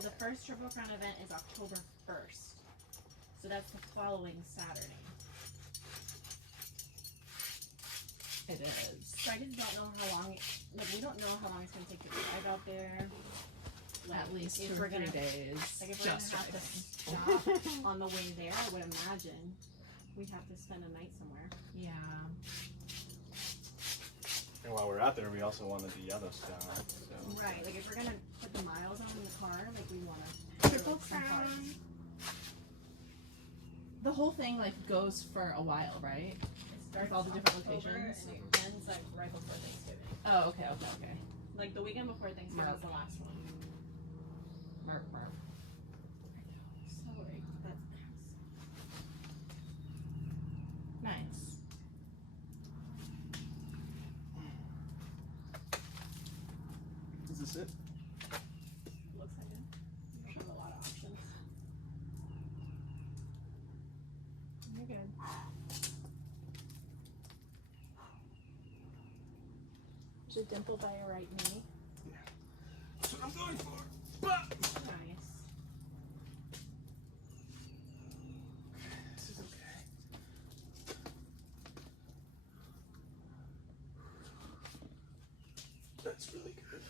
So the first Triple Crown event is October 1st. So that's the following Saturday. It is. So I just don't know how long, we don't know how long it's going to take to drive out there. At least 2 or 3 days. Like if we're going to have to stop on the way there, I would imagine we'd have to spend a night somewhere. Yeah. And while we're out there, we also want to do Yellowstone. So. Right, like if we're going to put the miles on in the car, like we want to Triple Crown. The whole thing like goes for a while, right? Starts all the different October locations. and it ends like right before Thanksgiving. Oh, okay. Like the weekend before Thanksgiving is the last one. Merp. Sorry, that's Nice. Is this it? looks like it. You have a lot of options. You're good. There's a dimple by your right knee. That's what I'm going for. Nice. This is okay. That's really good.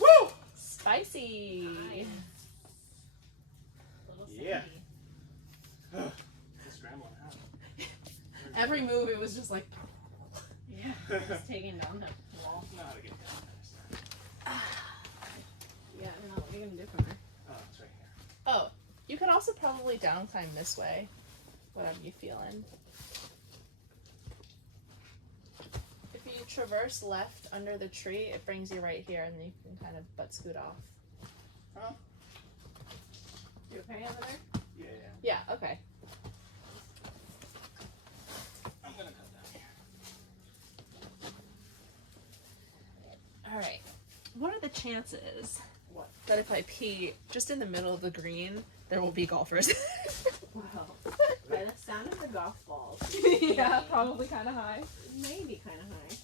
Woo! Spicy. Nice. Little Yeah. sandy. It's a scramble and a half. Every move, it was just like. Yeah. Just taking down the wall. Know how to get down there. Yeah, I don't know what you're gonna do from there. Oh, it's right here. Oh, you could also probably down climb this way. Whatever you feeling. If you traverse left under the tree, it brings you right here, and then you can kind of butt scoot off. Huh? You okay over there? Yeah. Yeah. Okay. I'm gonna come down here. All right. What are the chances What? that if I pee just in the middle of the green, there will be golfers? Wow. By the sound of the golf balls. Yeah, probably kind of high. Maybe kind of high.